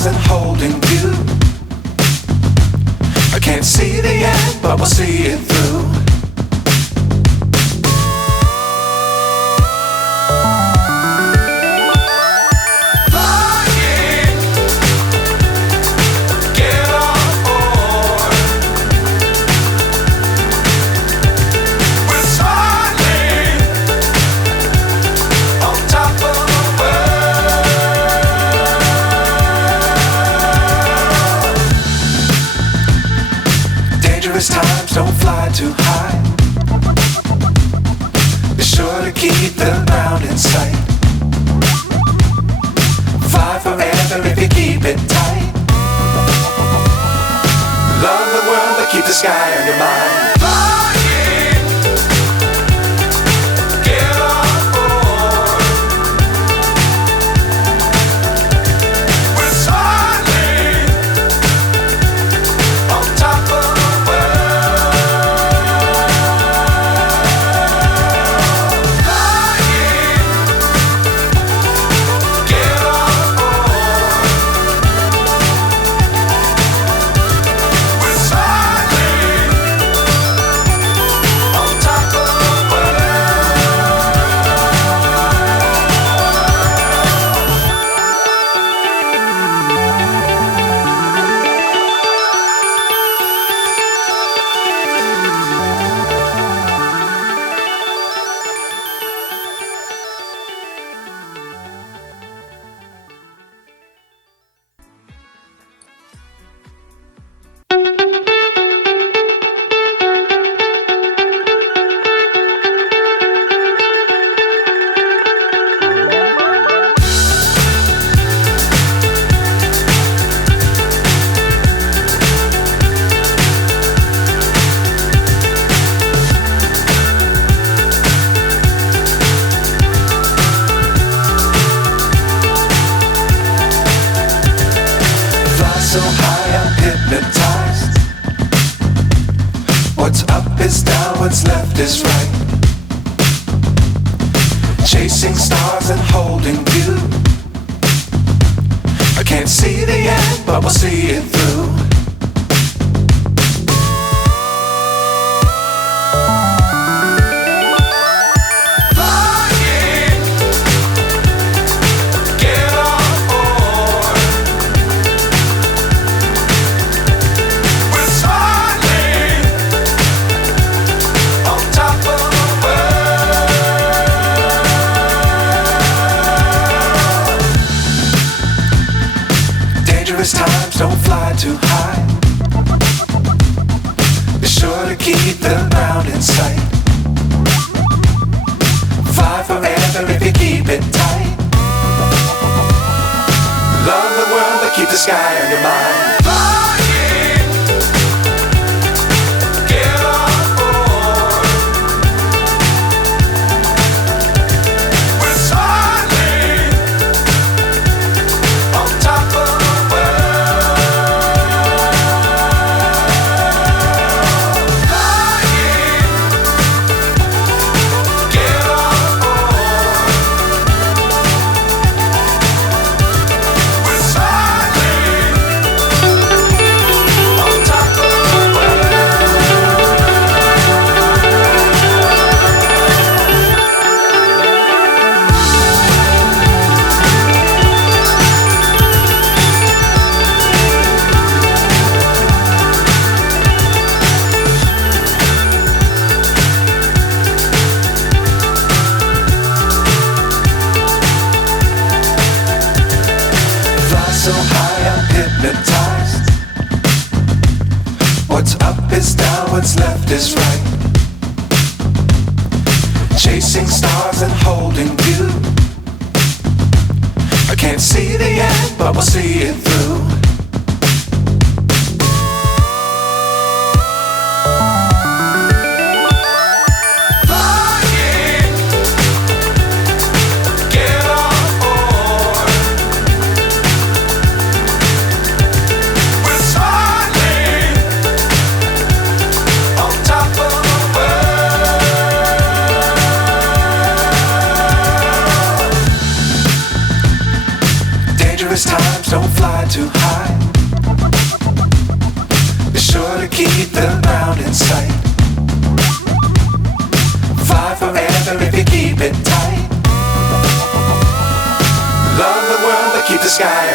stars and holding you. I can't see the end, but we'll see it through. Times don't fly too high. Be sure to keep the ground in sight. Fly forever if you keep it tight. Love the world but keep the sky on your mind. So high I'm hypnotized. What's up is down, what's left is right. Chasing stars and holding you. I can't see the end, but we'll see it through. Times don't fly too high. Be sure to keep the ground in sight. Fly forever if you keep it tight. Love the world but keep the sky on your mind. So high I'm hypnotized. What's up is down, what's left is right. Chasing stars and holding you. I can't see the end, but we'll see it through. Times don't fly too high. Be sure to keep the ground in sight. Fly forever if you keep it tight. Love the world but keep the sky